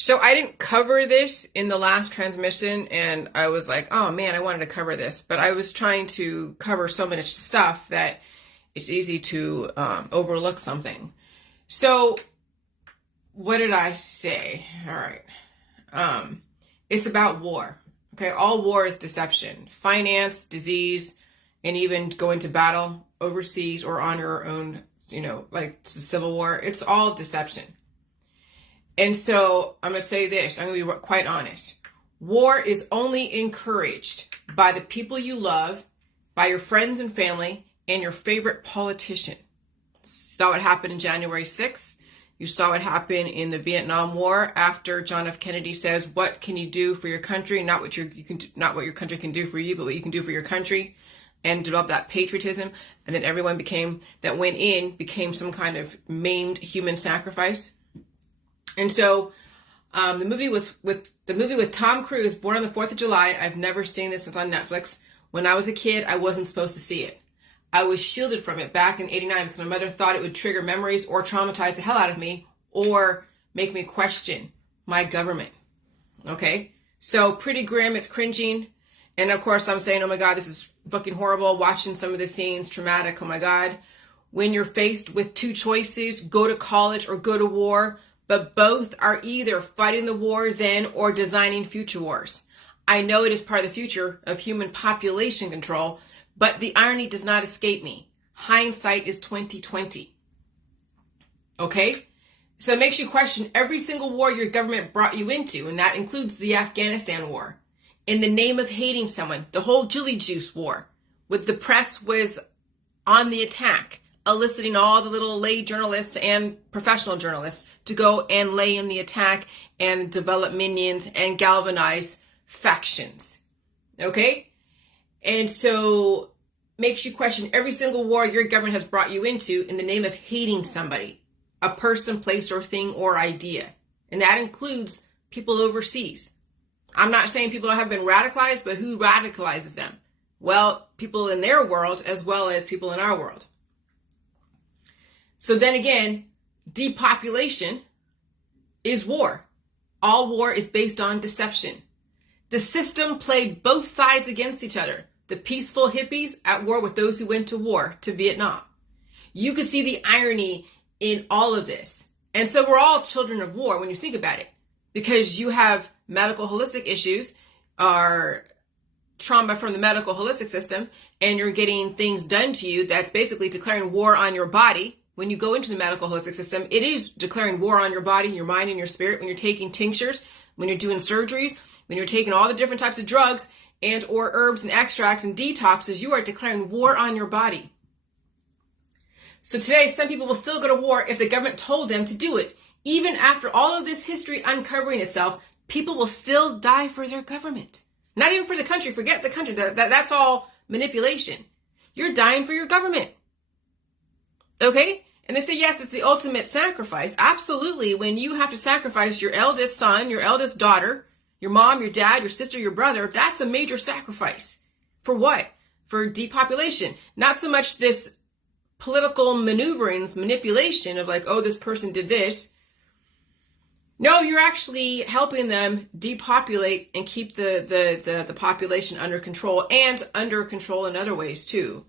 So I didn't cover this in the last transmission, and I was like, oh man, I wanted to cover this, but I was trying to cover so much stuff that it's easy to overlook something. So what did I say? All right. It's about war. Okay, all war is deception. Finance, disease, and even going to battle overseas or on your own, like the Civil War. It's all deception. And so I'm going to say this. I'm going to be quite honest. War is only encouraged by the people you love, by your friends and family, and your favorite politician. Saw what happened in January 6th. You saw what happened in the Vietnam War after John F. Kennedy says, "What can you do for your country? Not what your country can do for you, but what you can do for your country," and develop that patriotism. And then everyone became some kind of maimed human sacrifice. And so the movie with Tom Cruise, Born on the 4th of July. I've never seen this. It's on Netflix. When I was a kid, I wasn't supposed to see it. I was shielded from it back in '89 because my mother thought it would trigger memories or traumatize the hell out of me or make me question my government. Okay? So pretty grim. It's cringing. And of course, I'm saying, oh my God, this is fucking horrible. Watching some of the scenes, traumatic. Oh my God. When you're faced with two choices, go to college or go to war, but both are either fighting the war then or designing future wars. I know it is part of the future of human population control, but the irony does not escape me. Hindsight is 2020. Okay? So it makes you question every single war your government brought you into, and that includes the Afghanistan war. In the name of hating someone, the whole Jilly Juice war, with the press was on the attack, eliciting all the little lay journalists and professional journalists to go and lay in the attack and develop minions and galvanize factions. Okay? And so makes you question every single war your government has brought you into in the name of hating somebody, a person, place, or thing, or idea. And that includes people overseas. I'm not saying people have been radicalized, but who radicalizes them? Well, people in their world as well as people in our world. So then again, depopulation is war. All war is based on deception. The system played both sides against each other. The peaceful hippies at war with those who went to war, to Vietnam. You can see the irony in all of this. And so we're all children of war when you think about it. Because you have medical holistic issues, or trauma from the medical holistic system, and you're getting things done to you that's basically declaring war on your body. When you go into the medical holistic system, it is declaring war on your body, your mind, and your spirit. When you're taking tinctures, when you're doing surgeries, when you're taking all the different types of drugs and or herbs and extracts and detoxes, you are declaring war on your body. So today, some people will still go to war if the government told them to do it. Even after all of this history uncovering itself, people will still die for their government. Not even for the country. Forget the country. That's all manipulation. You're dying for your government. Okay? And they say, yes, it's the ultimate sacrifice. Absolutely. When you have to sacrifice your eldest son, your eldest daughter, your mom, your dad, your sister, your brother, that's a major sacrifice. For what? For depopulation. Not so much this political maneuverings, manipulation of like, oh, this person did this. No, you're actually helping them depopulate and keep the population under control, and under control in other ways too.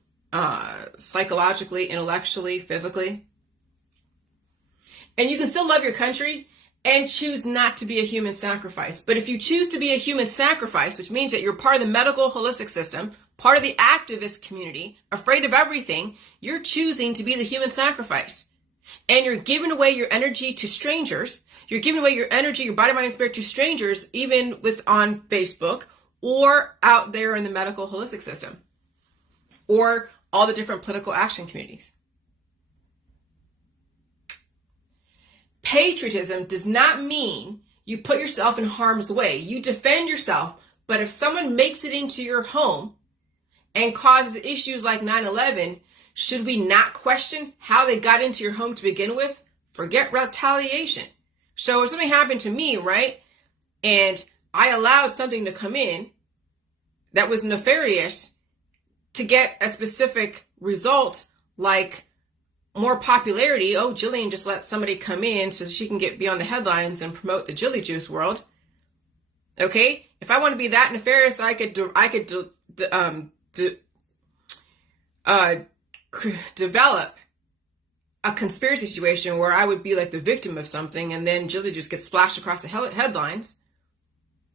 Psychologically, intellectually, physically. And you can still love your country and choose not to be a human sacrifice. But if you choose to be a human sacrifice, which means that you're part of the medical holistic system, part of the activist community, afraid of everything, you're choosing to be the human sacrifice. And you're giving away your energy to strangers. You're giving away your energy, your body, mind, and spirit to strangers, even on Facebook or out there in the medical holistic system or all the different political action communities. Patriotism does not mean you put yourself in harm's way. You defend yourself, but if someone makes it into your home and causes issues like 9/11, should we not question how they got into your home to begin with? Forget retaliation. So if something happened to me, right, and I allowed something to come in that was nefarious to get a specific result, like more popularity. Oh, Jillian just let somebody come in so she can be on the headlines and promote the Jilly Juice world. Okay, if I want to be that nefarious, I could develop a conspiracy situation where I would be like the victim of something, and then Jilly Juice gets splashed across the headlines.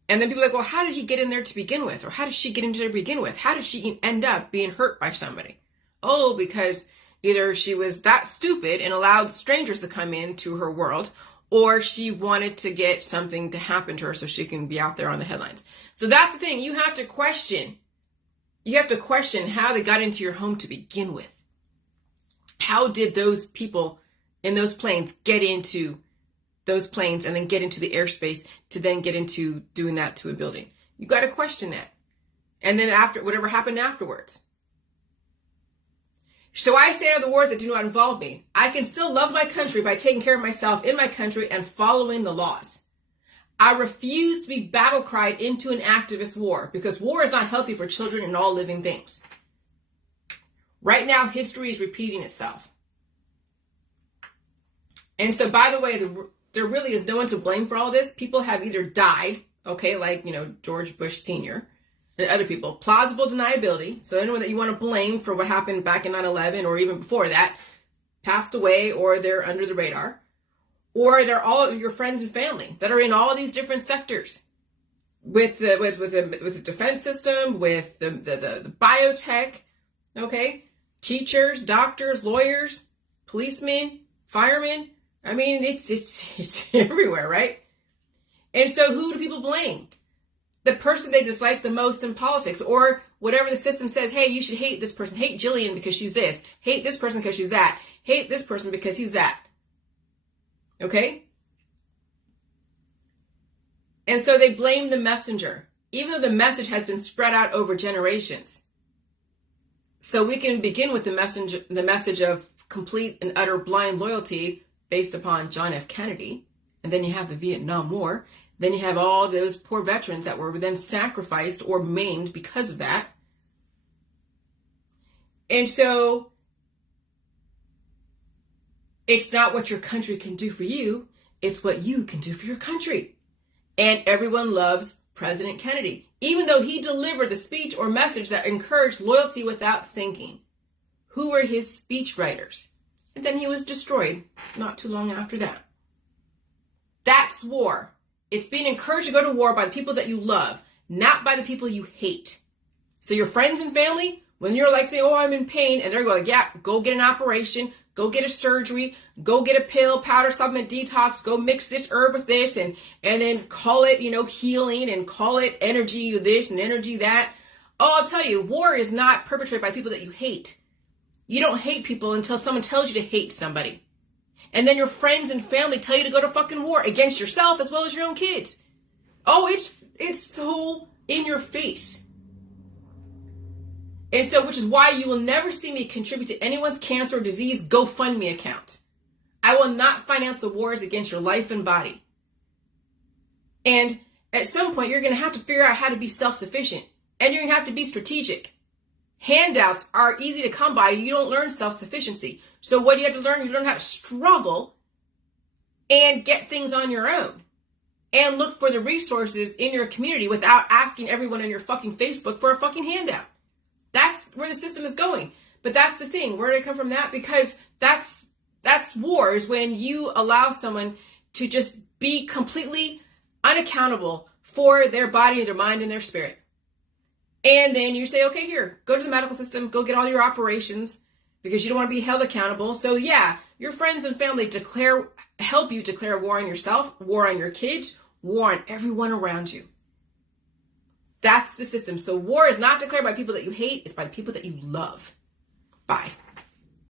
And then people are like, well, how did he get in there to begin with? Or how did she get into there to begin with? How did she end up being hurt by somebody? Oh, because either she was that stupid and allowed strangers to come into her world, or she wanted to get something to happen to her so she can be out there on the headlines. So that's the thing. You have to question. You have to question how they got into your home to begin with. How did those people in those planes get into those planes and then get into the airspace to then get into doing that to a building? You got to question that. And then after, whatever happened afterwards. So I stay out of the wars that do not involve me. I can still love my country by taking care of myself in my country and following the laws. I refuse to be battle cried into an activist war, because war is not healthy for children and all living things. Right now, history is repeating itself. And so, by the way, there really is no one to blame for all this. People have either died, okay, like, George Bush Sr., and other people. Plausible deniability. So anyone that you want to blame for what happened back in 9/11 or even before that passed away, or they're under the radar. Or they're all your friends and family that are in all these different sectors. With the defense system, with the biotech, okay? Teachers, doctors, lawyers, policemen, firemen. I mean, it's everywhere, right? And so who do people blame? The person they dislike the most in politics, or whatever the system says, hey, you should hate this person. Hate Jillian because she's this. Hate this person because she's that. Hate this person because he's that. Okay? And so they blame the messenger, even though the message has been spread out over generations. So we can begin with the message of complete and utter blind loyalty based upon John F. Kennedy. And then you have the Vietnam War. Then you have all those poor veterans that were then sacrificed or maimed because of that. And so it's not what your country can do for you. It's what you can do for your country. And everyone loves President Kennedy, even though he delivered the speech or message that encouraged loyalty without thinking. Who were his speech writers? And then he was destroyed not too long after that. That's war. It's being encouraged to go to war by the people that you love, not by the people you hate. So your friends and family, when you're like saying, oh, I'm in pain, and they're going, yeah, go get an operation, go get a surgery, go get a pill, powder, supplement, detox, go mix this herb with this, and then call it, healing, and call it energy this and energy that. Oh, I'll tell you, war is not perpetrated by people that you hate. You don't hate people until someone tells you to hate somebody. And then your friends and family tell you to go to fucking war against yourself as well as your own kids. Oh, it's so in your face. And so, which is why you will never see me contribute to anyone's cancer or disease GoFundMe account. I will not finance the wars against your life and body. And at some point, you're going to have to figure out how to be self-sufficient. And you're going to have to be strategic. Handouts are easy to come by. You don't learn self-sufficiency. So what do you have to learn? You learn how to struggle and get things on your own. And look for the resources in your community without asking everyone on your fucking Facebook for a fucking handout. That's where the system is going. But that's the thing. Where did it come from that? Because that's wars, when you allow someone to just be completely unaccountable for their body, their mind, and their spirit. And then you say, okay, here, go to the medical system, go get all your operations because you don't want to be held accountable. So yeah, your friends and family help you declare war on yourself, war on your kids, war on everyone around you. That's the system. So war is not declared by people that you hate, it's by the people that you love. Bye.